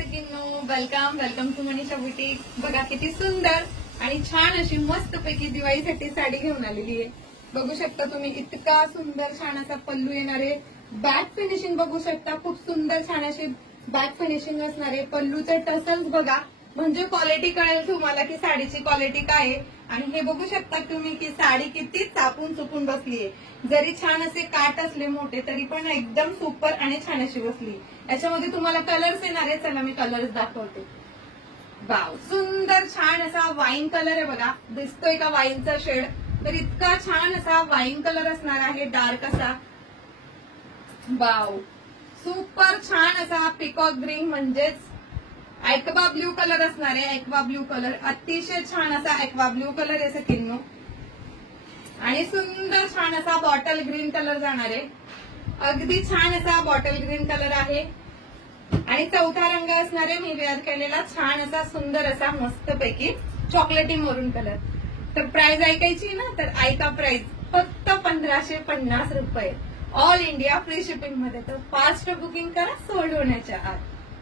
सगळ्यांनो, welcome welcome to Manisha boutique. बघा किती सुंदर आणि छान अशी मस्त पैकी दिवाळीसाठी साडी घेऊन आलेली आहे। बघू शकता तुम्ही, इतका सुंदर छान असा पल्लू येणार आहे। बॅक फिनिशिंग बघू शकता, खूप सुंदर छान अशी बॅक फिनिशिंग असणार आहे। पल्लूचे टसल्स बघा, म्हणजे क्वालिटी कळेल तुम्हाला की साडीची क्वालिटी काय आहे। आणि हे बघू शकता तुम्ही की साडी किती चापून चुपून बसलीये। जरी छान असे काट असले मोठे तरी पण एकदम सुपर आणि छान अशी बसली। याच्यामध्ये तुम्हाला कलर्स येणार आहे, चला मी कलर्स दाखवते। वाव, सुंदर छान असा वाईन कलर आहे बघा, दिसतोय का वाईनचा शेड? तर इतका छान असा वाईन कलर असणार आहे, डार्क असा। वाव, सुपर छान असा पिकॉक ग्रीन म्हणजेच एक्वा ब्ल्यू कलर असणार आहे। एक्वा ब्ल्यू कलर अतिशय छान असा एक्वा ब्ल्यू कलर आहे सगळ्यांनो। आणि सुंदर छान असा बॉटल ग्रीन कलर जाणार आहे, अगदी छान असा बॉटल ग्रीन कलर आहे। आणि चौथा रंग असणार आहे मी वेअर केलेला छान असा सुंदर असा मस्त पैकी चॉकलेटी मरून कलर। तर प्राइस ऐकायची ना, तर ऐका प्राइस फक्त 1550 रुपये, ऑल इंडिया फ्री शिपिंग मध्ये। तर फास्ट बुकिंग करा, सोल्ड होण्याच्या आत।